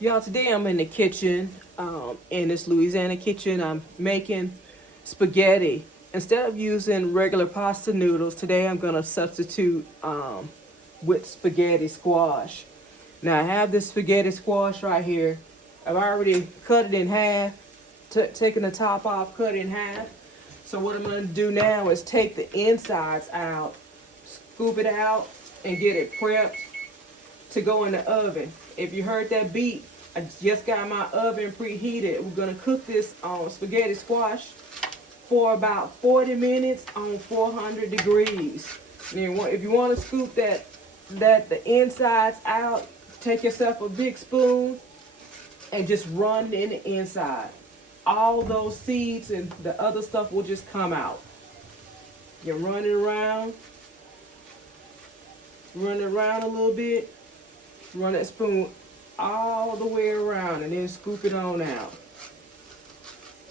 Y'all, today I'm in the kitchen, in this Louisiana kitchen. I'm making spaghetti. Instead of using regular pasta noodles, today I'm gonna substitute with spaghetti squash. Now I have this spaghetti squash right here. I've already cut it in half, taken the top off, cut it in half. So what I'm gonna do now is take the insides out, scoop it out, and get it prepped to go in the oven. If you heard that beat, I just got my oven preheated. We're gonna cook this spaghetti squash for about 40 minutes on 400 degrees. And if you want to scoop the insides out, take yourself a big spoon and just run in the inside. All those seeds and the other stuff will just come out. You run it around a little bit. Run that spoon all the way around and then scoop it on out.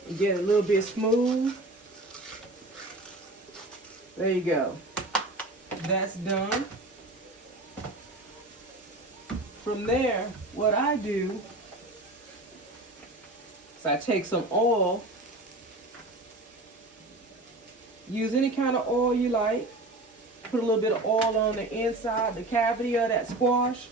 And get it a little bit smooth. There you go. That's done. From there, what I do is I take some oil. Use any kind of oil you like. Put a little bit of oil on the inside, the cavity of that squash.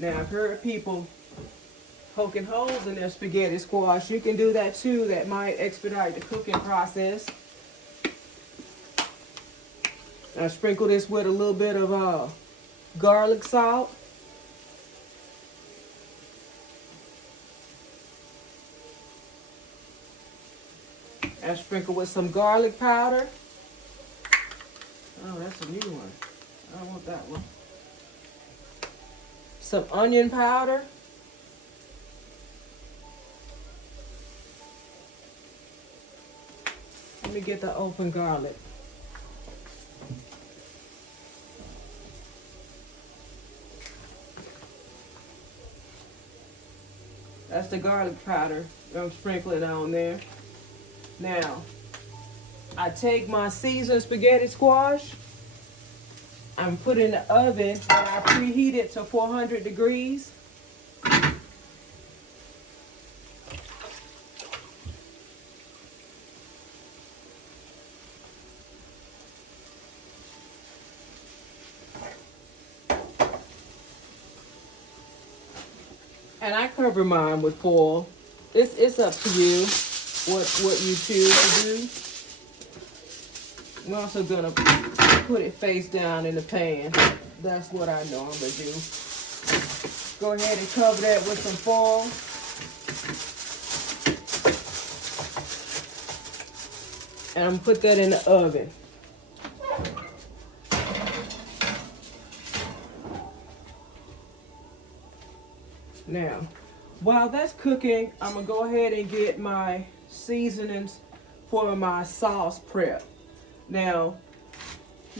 Now, I've heard people poking holes in their spaghetti squash. You can do that too. That might expedite the cooking process. I sprinkle this with a little bit of garlic salt. I sprinkle with some garlic powder. Oh, that's a new one. I don't want that one. Some onion powder. Let me get the open garlic. That's the garlic powder. I'm sprinkling on there. Now, I take my seasoned spaghetti squash. I'm putting in the oven and I preheat it to 400 degrees. And I cover mine with foil. It's up to you what you choose to do. I'm also gonna put it face down in the pan. That's what I normally do. Go ahead and cover that with some foil. And I'm gonna put that in the oven. Now, while that's cooking, I'm gonna go ahead and get my seasonings for my sauce prep. Now,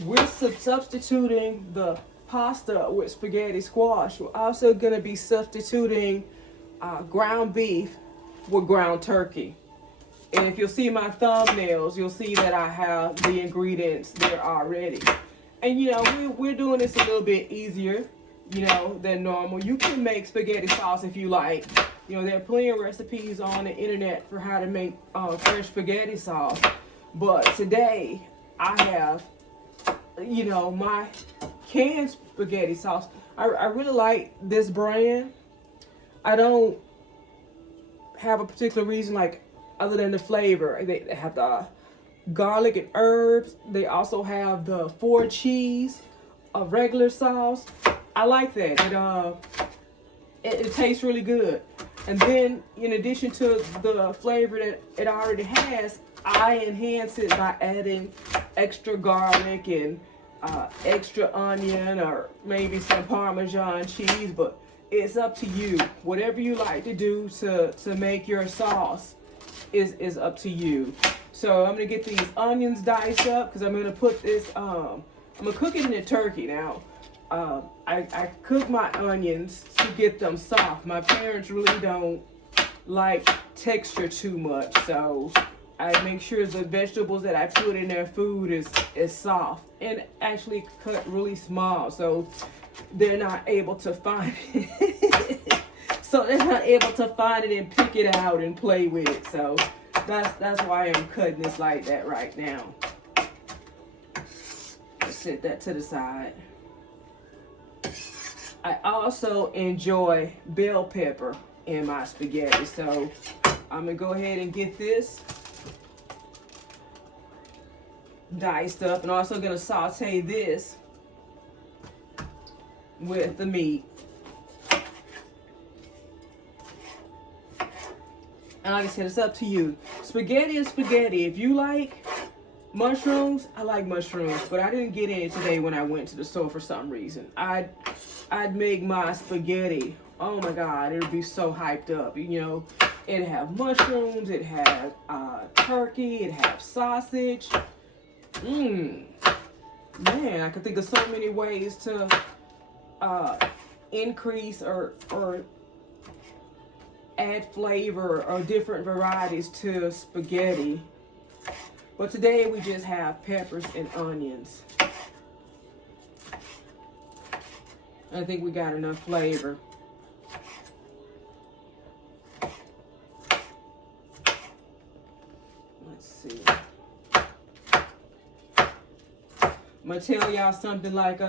we're substituting the pasta with spaghetti squash. We're also gonna be substituting ground beef with ground turkey. And if you'll see my thumbnails, you'll see that I have the ingredients there already. And you know, we're doing this a little bit easier, you know, than normal. You can make spaghetti sauce if you like. You know, there are plenty of recipes on the internet for how to make fresh spaghetti sauce. But today, I have, you know, my canned spaghetti sauce. I really like this brand. I don't have a particular reason, like, other than the flavor. They have the garlic and herbs. They also have the 4 cheese, a regular sauce. I like that. It tastes really good. And then, in addition to the flavor that it already has, I enhance it by adding extra garlic and extra onion or maybe some Parmesan cheese. But it's up to you. Whatever you like to do to make your sauce is up to you. So I'm gonna get these onions diced up because I'm gonna put this. I'm gonna cook it in the turkey now. I cook my onions to get them soft. My parents really don't like texture too much. So I make sure the vegetables that I put in their food is soft and actually cut really small, so they're not able to find it. So they're not able to find it and pick it out and play with it. So that's why I'm cutting this like that right now. Let's set that to the side. I also enjoy bell pepper in my spaghetti, so I'm gonna go ahead and get this diced up, and also gonna saute this with the meat. And like I said, it's up to you. Spaghetti is spaghetti. If you like mushrooms, I like mushrooms, but I didn't get any today when I went to the store for some reason. I'd make my spaghetti, oh my God, it would be so hyped up. You know, it'd have mushrooms, it'd have turkey, it'd have sausage. Man, I could think of so many ways to increase or add flavor or different varieties to spaghetti. But today we just have peppers and onions. I think we got enough flavor. Let's see. I'm gonna tell y'all something like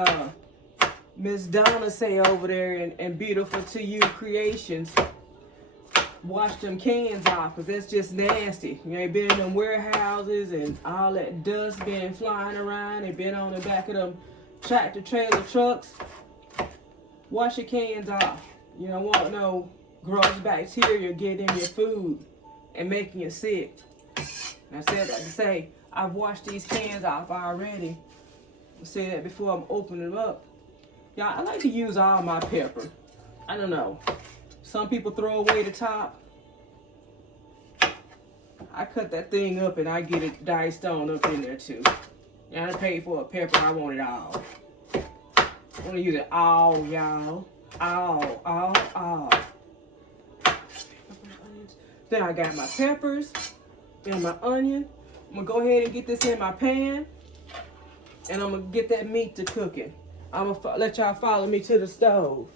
Miss Donna say over there in Beautiful to You Creations. Wash them cans off, because that's just nasty. You know, they've been in them warehouses and all that dust been flying around. They've been on the back of them tractor trailer trucks. Wash your cans off. You don't want no gross bacteria getting in your food and making you sick. And I said that to say, I've washed these cans off already. I say that before I'm opening them up. Y'all, I like to use all my pepper. I don't know. Some people throw away the top. I cut that thing up and I get it diced on up in there too. And I paid for a pepper. I want it all. I want to use it all, y'all. All. Then I got my peppers and my onion. I'm going to go ahead and get this in my pan. And I'm going to get that meat to cooking. I'm going to let y'all follow me to the stove.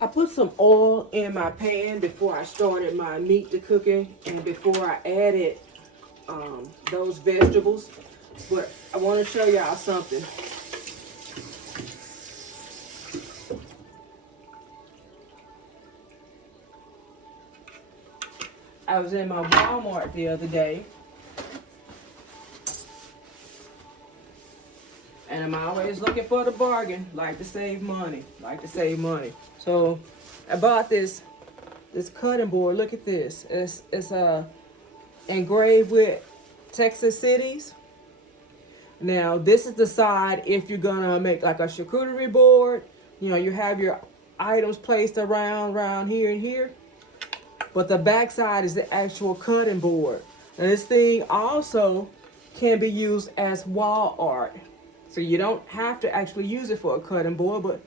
I put some oil in my pan before I started my meat to cooking and before I added those vegetables. But I want to show y'all something. I was in my Walmart the other day. And I'm always looking for the bargain. Like to save money. So I bought this cutting board. Look at this. It's engraved with Texas cities. Now this is the side if you're gonna make like a charcuterie board. You know, you have your items placed around here and here. But the back side is the actual cutting board. And this thing also can be used as wall art. So you don't have to actually use it for a cutting board, but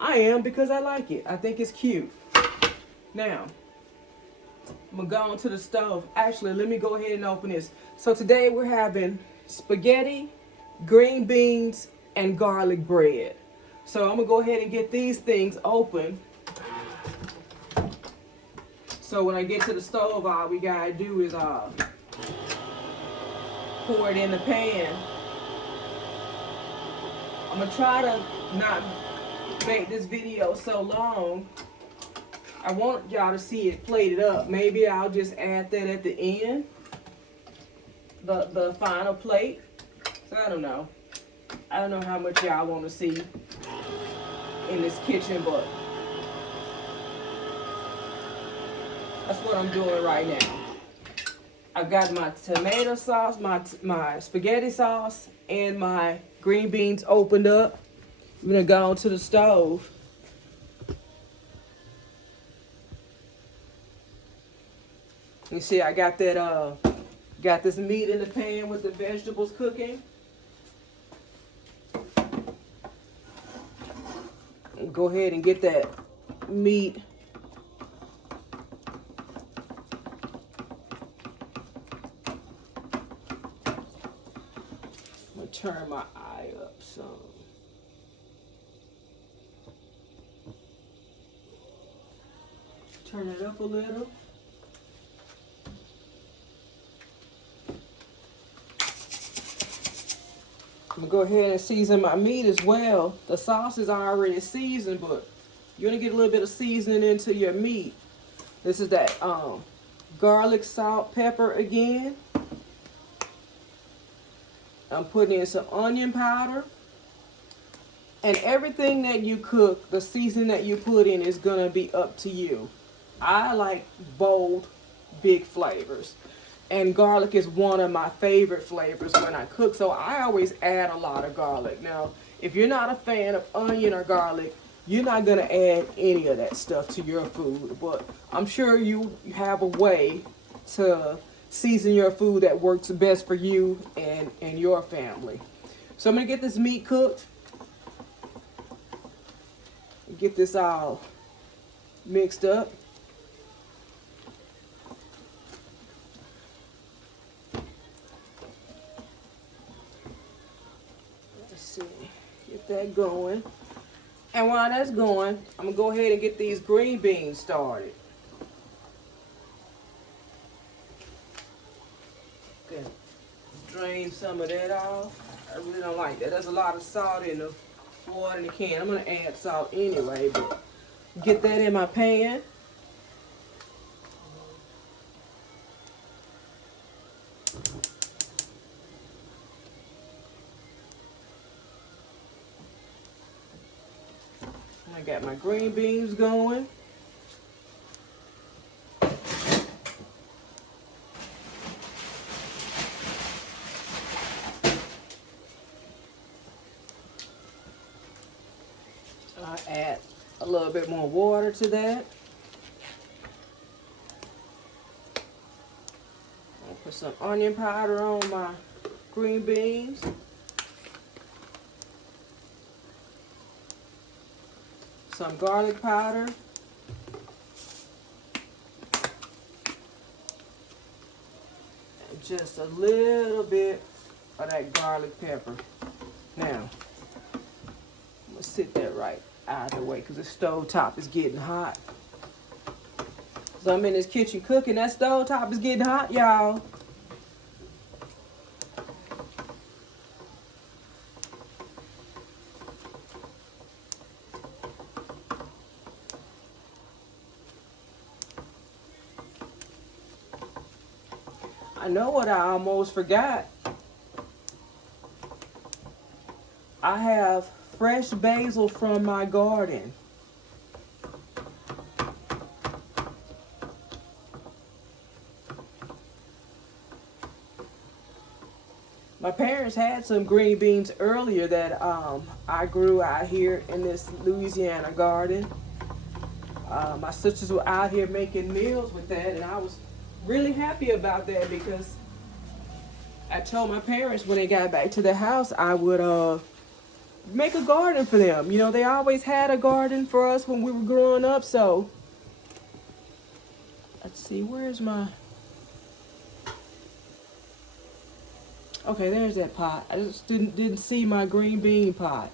I am because I like it. I think it's cute. Now, I'm going to go on to the stove. Actually, let me go ahead and open this. So today we're having spaghetti, green beans, and garlic bread. So I'm going to go ahead and get these things open. So when I get to the stove, all we got to do is pour it in the pan. I'm going to try to not make this video so long. I want y'all to see it plated up. Maybe I'll just add that at the end. The final plate. So I don't know. I don't know how much y'all want to see in this kitchen, but That's what I'm doing right now. I've got my tomato sauce, my spaghetti sauce, and my green beans opened up. I'm gonna go on to the stove. You see, I got that got this meat in the pan with the vegetables cooking. And go ahead and get that meat turn my eye up some. Turn it up a little. I'm gonna go ahead and season my meat as well. The sauce is already seasoned, but you're gonna get a little bit of seasoning into your meat. This is that garlic, salt, pepper again. I'm putting in some onion powder. And everything that you cook, the seasoning that you put in is gonna be up to you. I like bold, big flavors. And garlic is one of my favorite flavors when I cook, so I always add a lot of garlic. Now, if you're not a fan of onion or garlic, you're not gonna add any of that stuff to your food, but I'm sure you have a way to season your food that works best for you and your family. So I'm gonna get this meat cooked. Get this all mixed up. Let's see, get that going. And while that's going, I'm gonna go ahead and get these green beans started. Okay. Drain some of that off. I really don't like that. There's a lot of salt in the water in the can. I'm gonna add salt anyway, but get that in my pan. I got my green beans going. I add a little bit more water to that. I'll put some onion powder on my green beans. Some garlic powder. And just a little bit of that garlic pepper. Now, I'm gonna sit that right out of the way because the stove top is getting hot. So I'm in this kitchen cooking. That stove top is getting hot, y'all. I know what I almost forgot. I have fresh basil from my garden. My parents had some green beans earlier that I grew out here in this Louisiana garden. My sisters were out here making meals with that, and I was really happy about that because I told my parents when they got back to the house I would make a garden for them. You know, they always had a garden for us when we were growing up, so let's see, where's my... Okay, there's that pot. I just didn't see my green bean pot.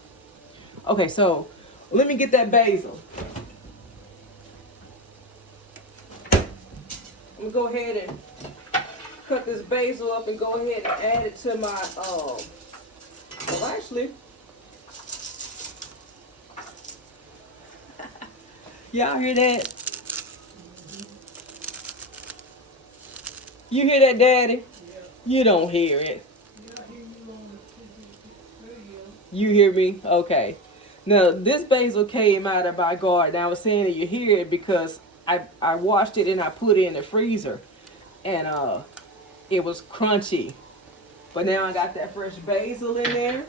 Okay, so let me get that basil. I'm gonna go ahead and cut this basil up and go ahead and add it to my well, actually, y'all hear that? You hear that, Daddy? You don't hear it. You hear me? Okay. Now, this basil came out of my garden. I was saying that you hear it because I washed it and I put it in the freezer, and it was crunchy. But now I got that fresh basil in there.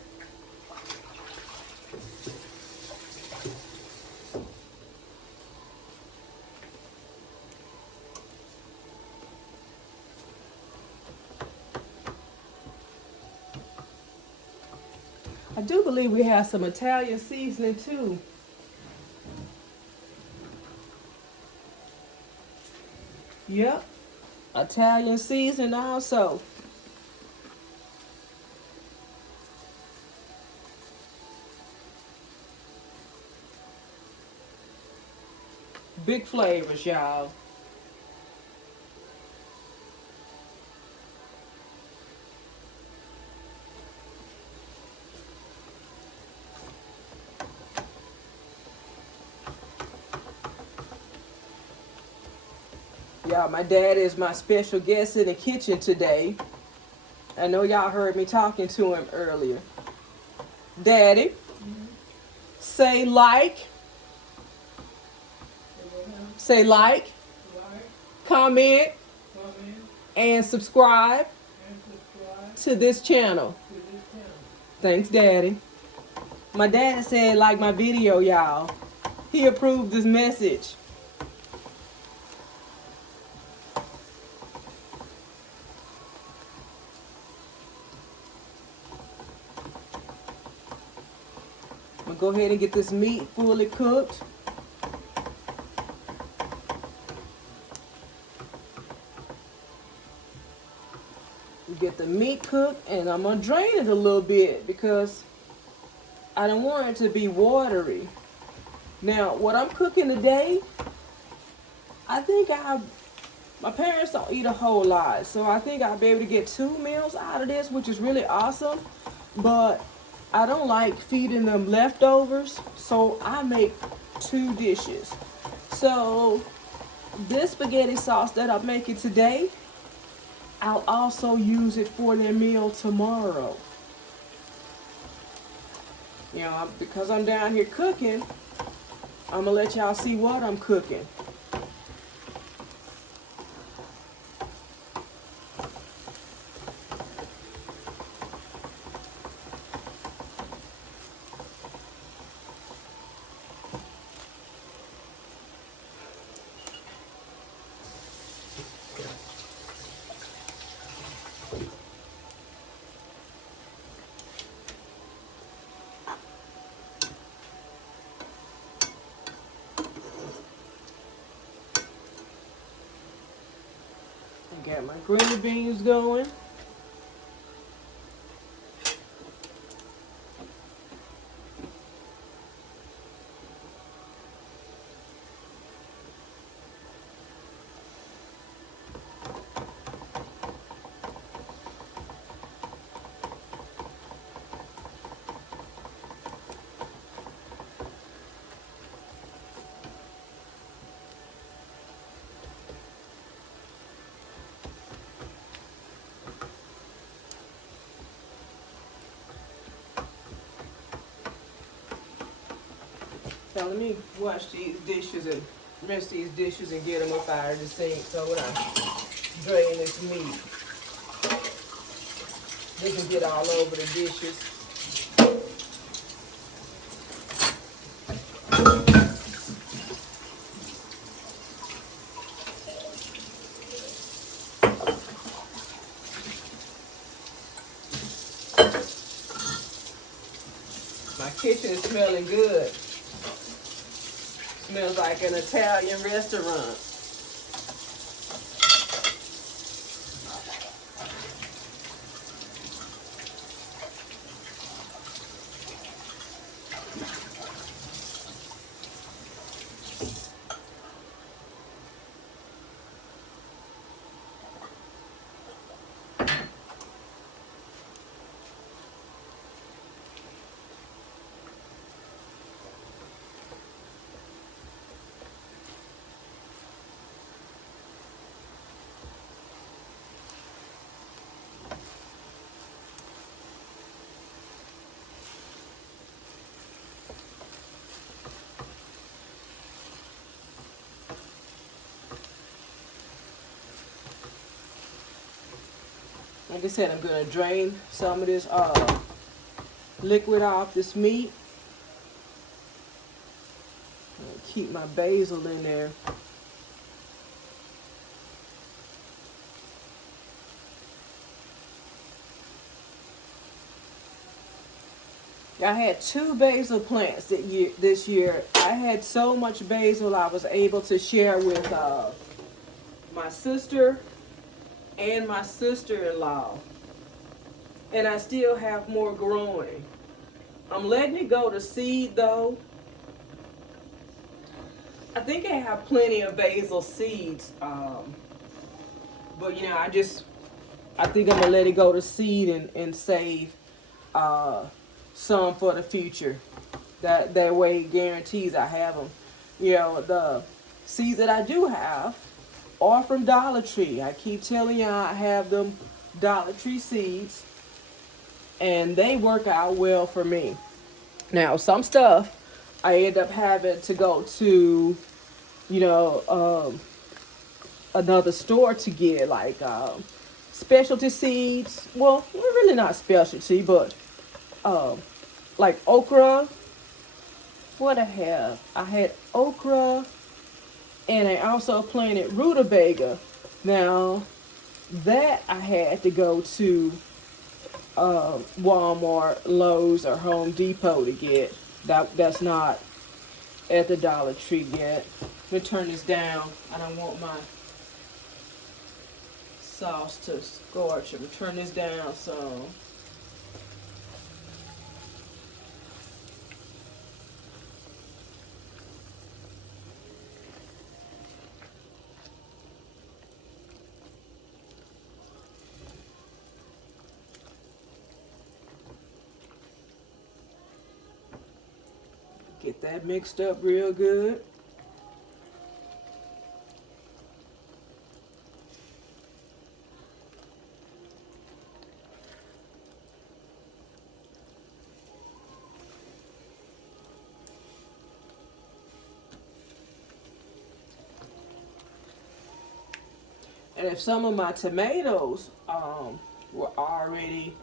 I do believe we have some Italian seasoning too. Yep, Italian seasoning also. Big flavors, y'all. Y'all, my dad is my special guest in the kitchen today. I know y'all heard me talking to him earlier. Daddy, say like, say like, comment, and subscribe to this channel. Thanks, Daddy. My dad said like my video, y'all. He approved this message. I'm gonna go ahead and get this meat fully cooked. Get the meat cooked, and I'm gonna drain it a little bit because I don't want it to be watery. Now, what I'm cooking today, I think my parents don't eat a whole lot, so I think I'll be able to get 2 meals out of this, which is really awesome. But I don't like feeding them leftovers, so I make 2 dishes. So this spaghetti sauce that I'm making today, I'll also use it for their meal tomorrow. You know, because I'm down here cooking, I'm gonna let y'all see what I'm cooking. Got my green beans going. Now let me wash these dishes and rinse these dishes and get them up out of the sink so when I drain this meat, they can get all over the dishes. My kitchen is smelling good. Smells like an Italian restaurant. Like I said, I'm gonna drain some of this liquid off this meat. Keep my basil in there. I had 2 basil plants this year. I had so much basil I was able to share with my sister and my sister-in-law. And I still have more growing. I'm letting it go to seed though. I think I have plenty of basil seeds. But you know, I think I'm gonna let it go to seed and save some for the future. That way it guarantees I have them. You know, the seeds that I do have are from Dollar Tree. I keep telling y'all I have them Dollar Tree seeds, and they work out well for me. Now, some stuff I end up having to go to, you know, another store to get, like specialty seeds. Well, they're really not specialty, but like okra. What I have? I had okra, and I also planted rutabaga. Now, that I had to go to Walmart, Lowe's, or Home Depot to get. That's not at the Dollar Tree yet. Let me turn this down. I don't want my sauce to scorch. I'm gonna turn this down so. Get that mixed up real good. And if some of my tomatoes were already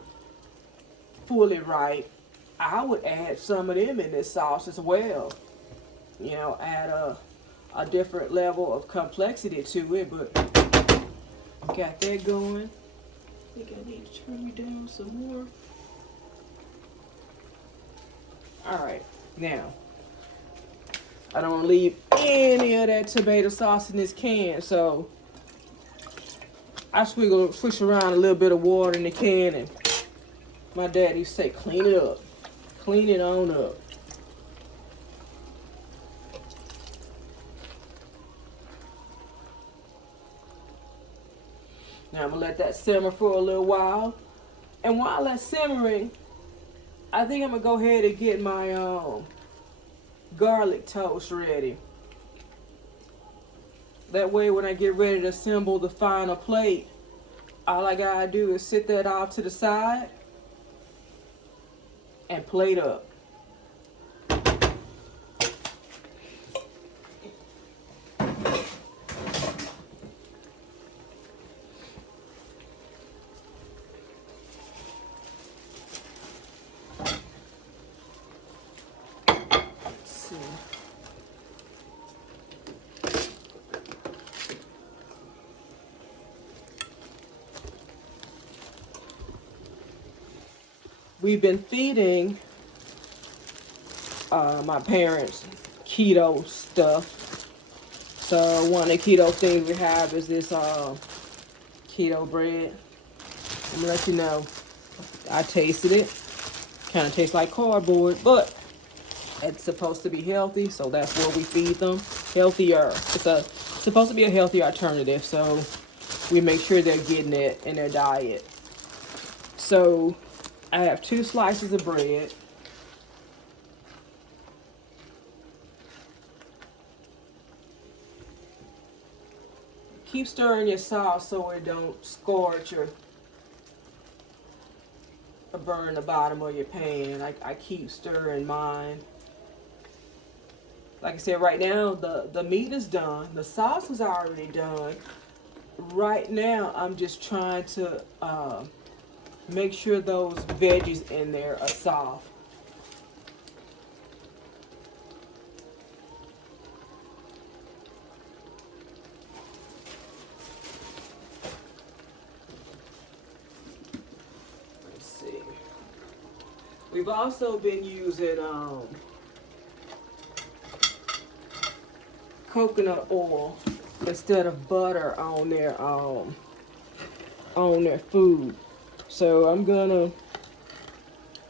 fully ripe, I would add some of them in this sauce as well. You know, add a different level of complexity to it, but got that going. I think I need to turn you down some more. Alright, now, I don't want to leave any of that tomato sauce in this can, so I switch around a little bit of water in the can, and my daddy used to say, clean it up. Clean it on up. Now I'm going to let that simmer for a little while. And while that's simmering, I think I'm going to go ahead and get my garlic toast ready. That way when I get ready to assemble the final plate, all I got to do is sit that off to the side and plate up. We've been feeding my parents keto stuff. So one of the keto things we have is this keto bread. I'm gonna let you know. I tasted it. Kind of tastes like cardboard, but it's supposed to be healthy, so that's what we feed them. Healthier. It's supposed to be a healthy alternative, so we make sure they're getting it in their diet. So I have 2 slices of bread. Keep stirring your sauce so it don't scorch or burn the bottom of your pan. I keep stirring mine. Like I said, right now the meat is done. The sauce is already done. Right now I'm just trying to make sure those veggies in there are soft. Let's see. We've also been using coconut oil instead of butter on their food. So I'm gonna,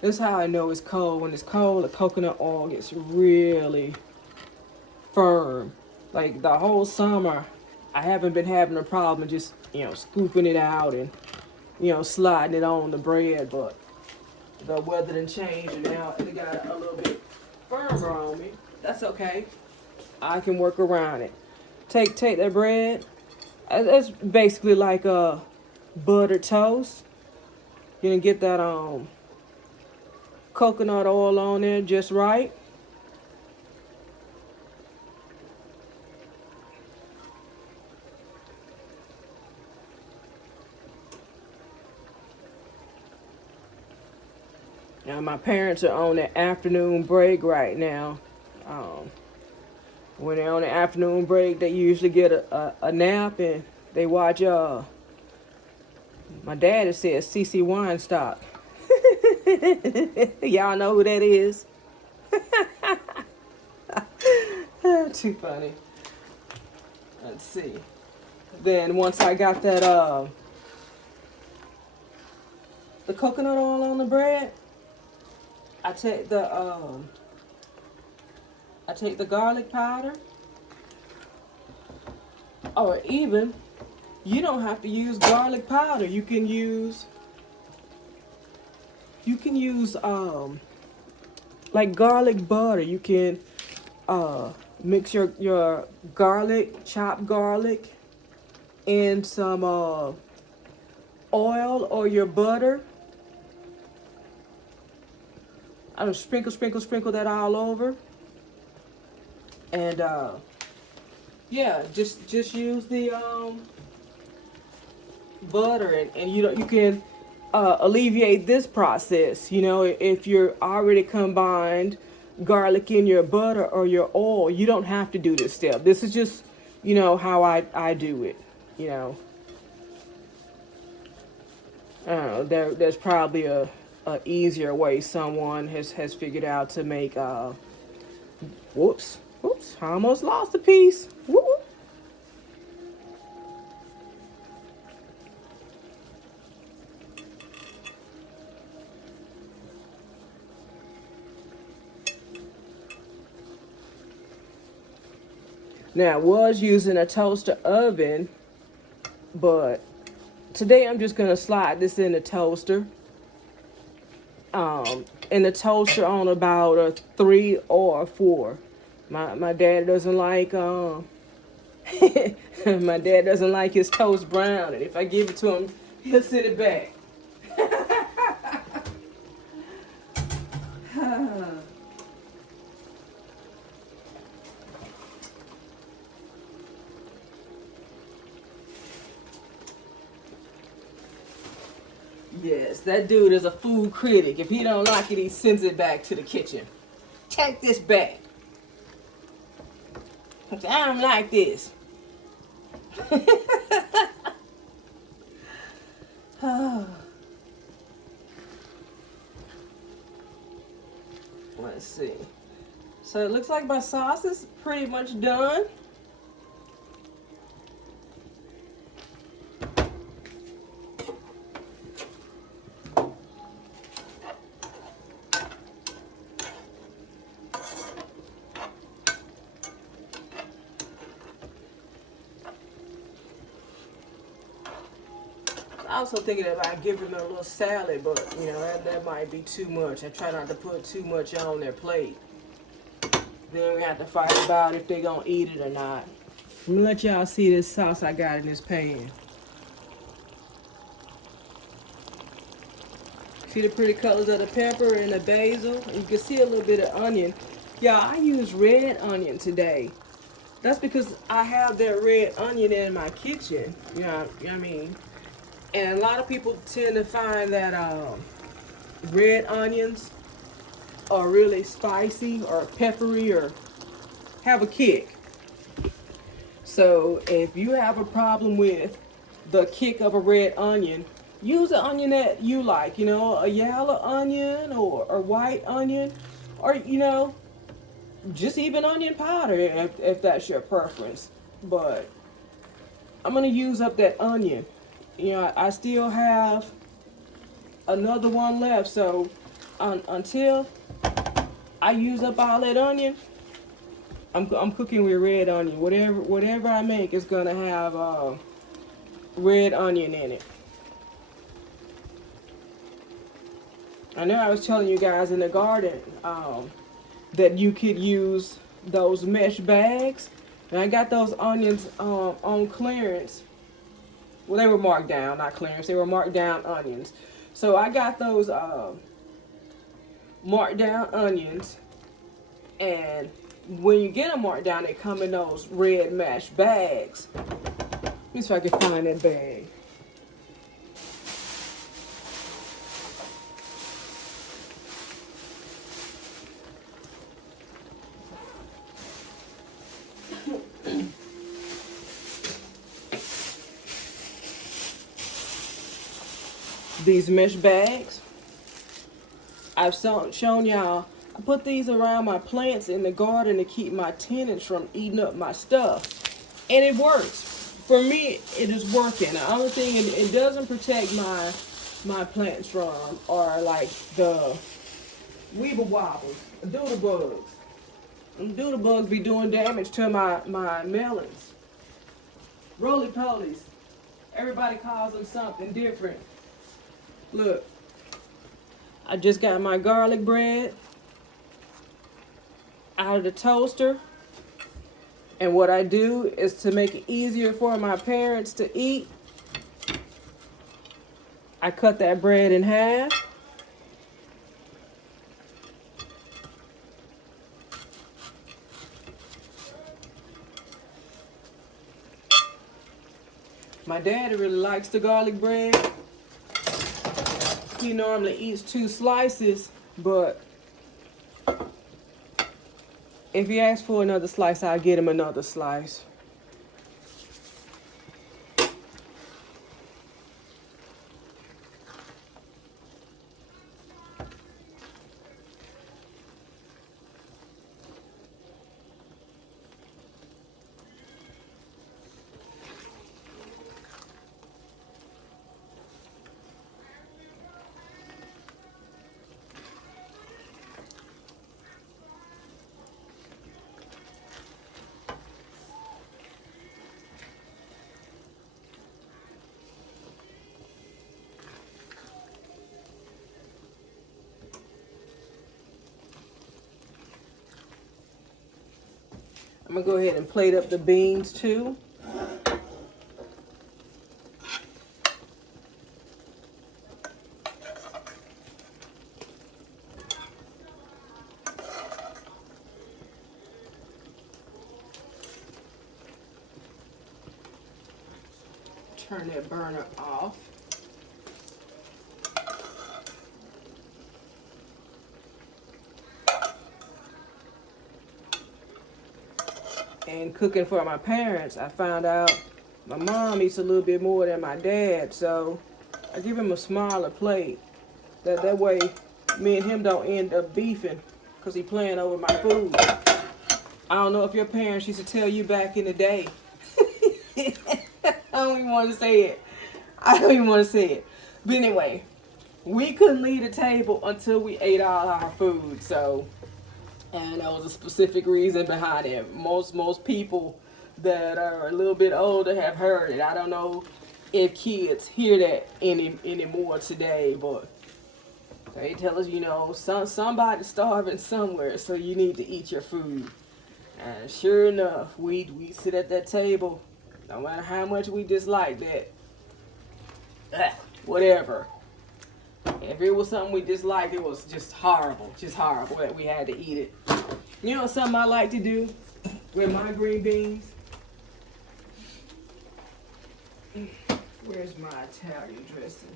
this is how I know it's cold. When it's cold, the coconut oil gets really firm. Like the whole summer, I haven't been having a problem just, scooping it out and, sliding it on the bread, but the weather done changed and now it got a little bit firmer on me. That's okay. I can work around it. Take that bread. It's basically like a buttered toast. You can get that coconut oil on there just right. Now my parents are on their afternoon break right now. When they're on the afternoon break, they usually get a nap and they watch. My dad has said CC Weinstock. Y'all know who that is? Too funny. Let's see. Then once I got that the coconut oil on the bread, I take the garlic powder, or even you don't have to use garlic powder. You can use like garlic butter. You can mix your garlic, chopped garlic, in some oil or your butter. I don't sprinkle that all over. And yeah, just use the butter, and you can alleviate this process. If you're already combined garlic in your butter or your oil, you don't have to do this step. This is just how I do it. There's probably a easier way someone has figured out to make whoops, I almost lost a piece. Whoop. Now I was using a toaster oven, but today I'm just gonna slide this in the toaster. In the toaster on about a 3 or a 4. My dad doesn't like my dad doesn't like his toast brown, and if I give it to him, he'll sit it back. Yes, that dude is a food critic. If he don't like it, he sends it back to the kitchen. Take this back. I don't like this. Let's see. So it looks like my sauce is pretty much done. I was also thinking about giving them a little salad, but that might be too much. I try not to put too much on their plate. Then we have to fight about if they're gonna eat it or not. Let me let y'all see this sauce I got in this pan. See the pretty colors of the pepper and the basil? And you can see a little bit of onion. Yeah, I used red onion today. That's because I have that red onion in my kitchen. You know what I mean? And a lot of people tend to find that red onions are really spicy or peppery or have a kick. So if you have a problem with the kick of a red onion, use an onion that you like, you know, a yellow onion or a white onion, or, you know, just even onion powder if that's your preference. But I'm going to use up that onion. You know, I still have another one left, so until I use up all that onion, I'm cooking with red onion. Whatever I make is gonna have red onion in it. I know I was telling you guys in the garden that you could use those mesh bags, and I got those onions on clearance. Well, they were marked down, not clearance. They were marked down onions. So I got those marked down onions, and when you get them marked down, they come in those red mesh bags. Let me see if I can find that bag. These mesh bags, I've shown y'all, I put these around my plants in the garden to keep my tenants from eating up my stuff. And it works. For me, it is working. The only thing it doesn't protect my plants from are like the weevil wobbles, doodle bugs. And doodle bugs be doing damage to my melons. Roly polies. Everybody calls them something different. Look, I just got my garlic bread out of the toaster. And what I do is to make it easier for my parents to eat, I cut that bread in half. My daddy really likes the garlic bread. He normally eats 2 slices, but if he asks for another slice, I'll get him another slice. I'm gonna go ahead and plate up the beans too. Turn that burner off. And cooking for my parents, I found out my mom eats a little bit more than my dad, so I give him a smaller plate. That way, me and him don't end up beefing because he playing over my food. I don't know if your parents used to tell you back in the day. I don't even want to say it. I don't even want to say it. But anyway, we couldn't leave the table until we ate all our food, so... And there was a specific reason behind it. Most people that are a little bit older have heard it. I don't know if kids hear that anymore today, but they tell us, you know, somebody's starving somewhere, so you need to eat your food. And sure enough, we sit at that table, no matter how much we dislike that, whatever. If it was something we disliked, it was just horrible that we had to eat it. You know something I like to do with my green beans? Where's my Italian dressing?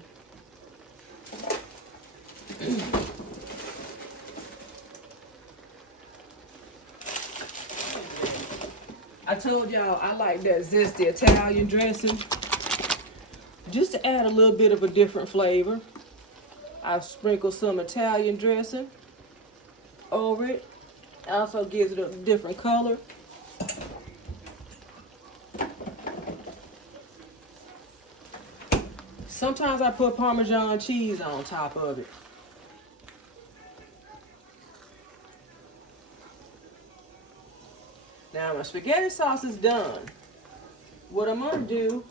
I told y'all I like that zesty Italian dressing. Just to add a little bit of a different flavor, I've sprinkled some Italian dressing over it. Also gives it a different color. Sometimes I put Parmesan cheese on top of it. Now my spaghetti sauce is done. What I'm gonna do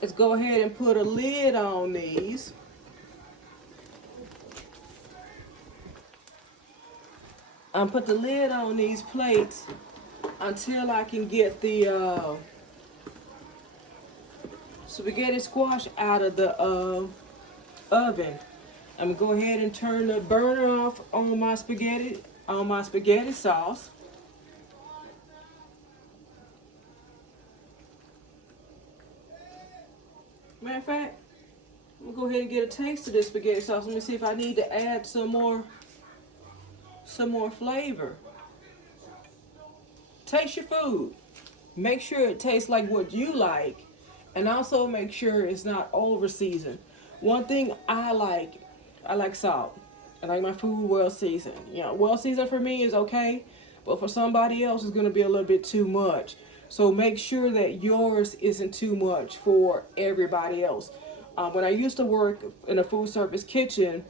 is go ahead and put a lid on these. Put the lid on these plates until I can get the spaghetti squash out of the oven. I'm gonna go ahead and turn the burner off on my spaghetti sauce. Matter of fact, I'm gonna go ahead and get a taste of this spaghetti sauce. Let me see if I need to add some more flavor. Taste your food. Make sure it tastes like what you like, and also make sure it's not over seasoned. One thing I like salt. I like my food well seasoned. You know, well seasoned for me is okay, but for somebody else it's gonna be a little bit too much. So make sure that yours isn't too much for everybody else. When I used to work in a food service kitchen,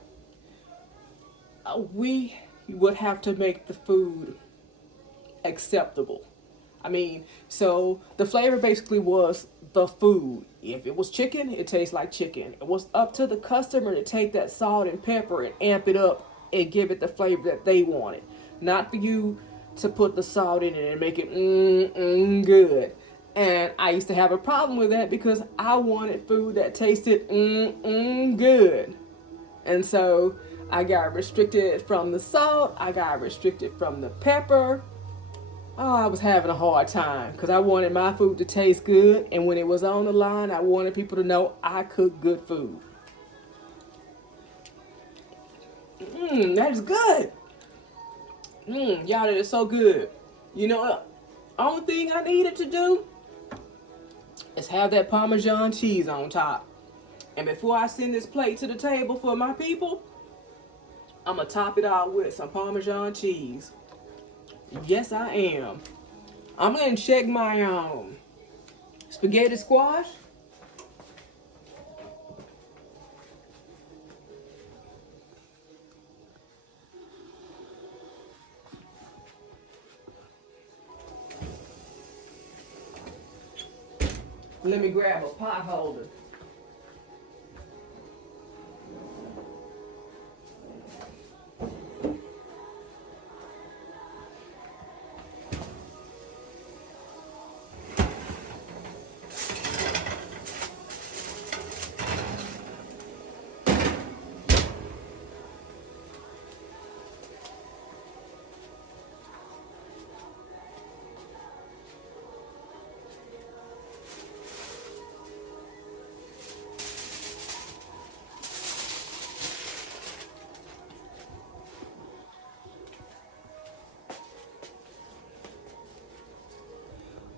we would have to make the food acceptable. I mean, so the flavor basically was the food. If it was chicken, it tastes like chicken. It was up to the customer to take that salt and pepper and amp it up and give it the flavor that they wanted. Not for you to put the salt in it and make it good. And I used to have a problem with that because I wanted food that tasted good. And so I got restricted from the salt. I got restricted from the pepper. Oh, I was having a hard time because I wanted my food to taste good. And when it was on the line, I wanted people to know I cook good food. That is good. Y'all, that is so good. You know, only thing I needed to do is have that Parmesan cheese on top. And before I send this plate to the table for my people, I'm going to top it out with some Parmesan cheese. Yes, I am. I'm going to check my spaghetti squash. Let me grab a pot holder.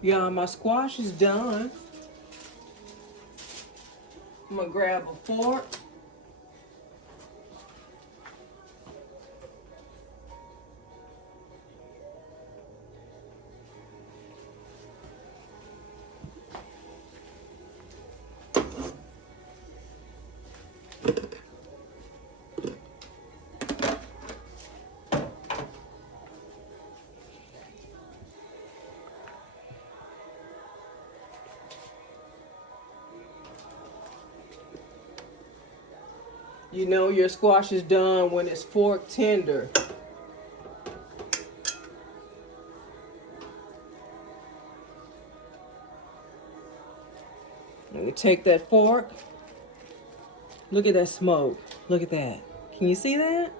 Yeah, my squash is done. I'm gonna grab a fork. You know your squash is done when it's fork tender. Let me take that fork. Look at that smoke. Look at that. Can you see that?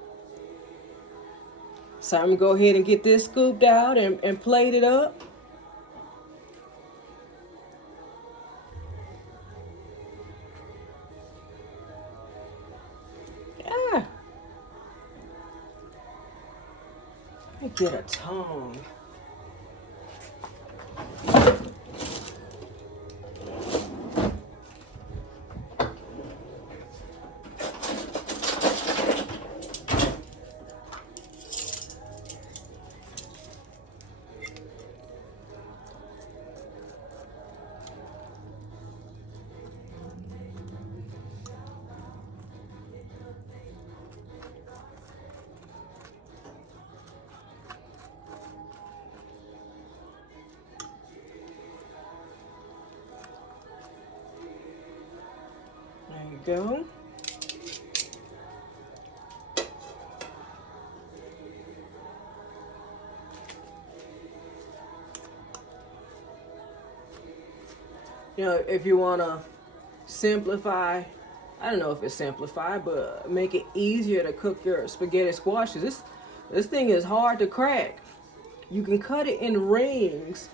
So I'm going to go ahead and get this scooped out and plate it up. get a tongue. There you go. You know, if you want to simplify, I don't know if it's simplify, but make it easier to cook your spaghetti squashes. This thing is hard to crack. You can cut it in rings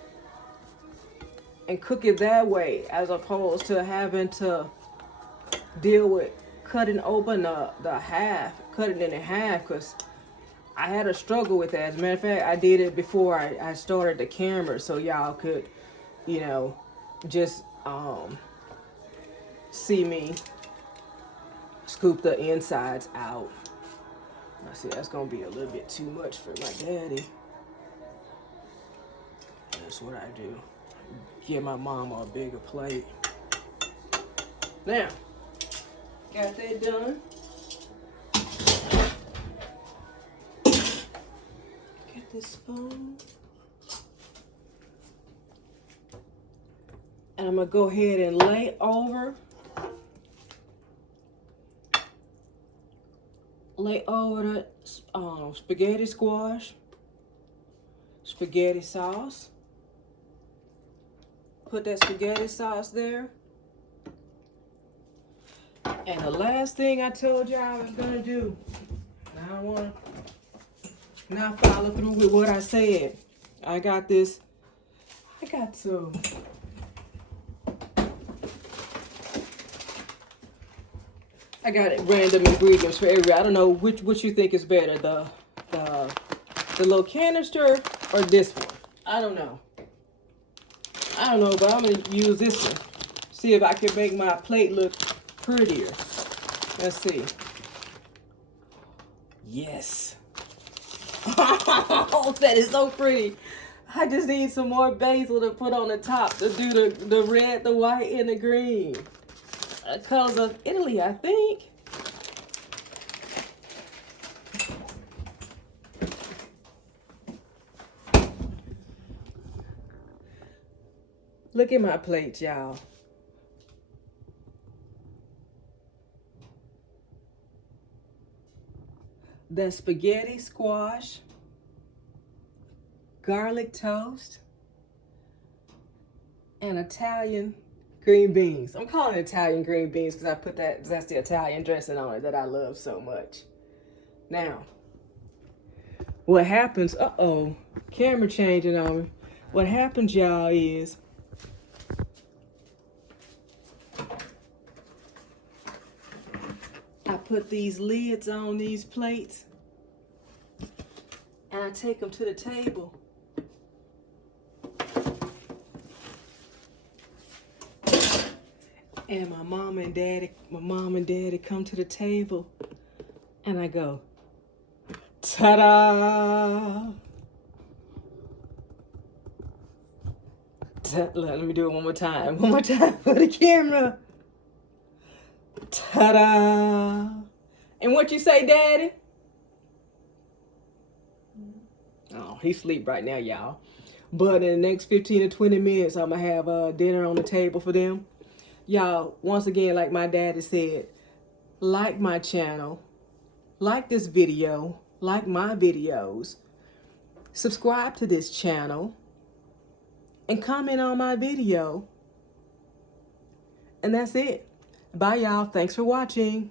and cook it that way, as opposed to having to deal with cutting open the half, cutting it in half, because I had a struggle with that. As a matter of fact, I did it before I started the camera, so y'all could, you know, just see me scoop the insides out. I see that's gonna be a little bit too much for my daddy. That's what I do. Give my mama a bigger plate. Now, got that done. Get this spoon. And I'm gonna go ahead and lay over the spaghetti squash, spaghetti sauce. Put that spaghetti sauce there. And the last thing I told y'all I was gonna do, I don't wanna not follow through with what I said. I got some random ingredients for every. I don't know which you think is better, the little canister or this one. I don't know, but I'm gonna use this one. See if I can make my plate look prettier. Let's see. Yes. Oh, that is so pretty. I just need some more basil to put on the top to do the red, the white, and the green. Colors of Italy, I think. Look at my plate, y'all. The spaghetti squash, garlic toast, and Italian green beans. I'm calling it Italian green beans because I put that's the Italian dressing on it that I love so much. Now, what happens, camera changing on me. What happens, y'all, is I put these lids on these plates and I take them to the table. And my mom and daddy come to the table and I go, ta-da! Let me do it one more time for the camera. Ta-da! And what you say, Daddy? Oh, he sleep right now, y'all. But in the next 15 to 20 minutes, I'm going to have dinner on the table for them. Y'all, once again, like my daddy said, like my channel, like this video, like my videos, subscribe to this channel, and comment on my video. And that's it. Bye, y'all. Thanks for watching.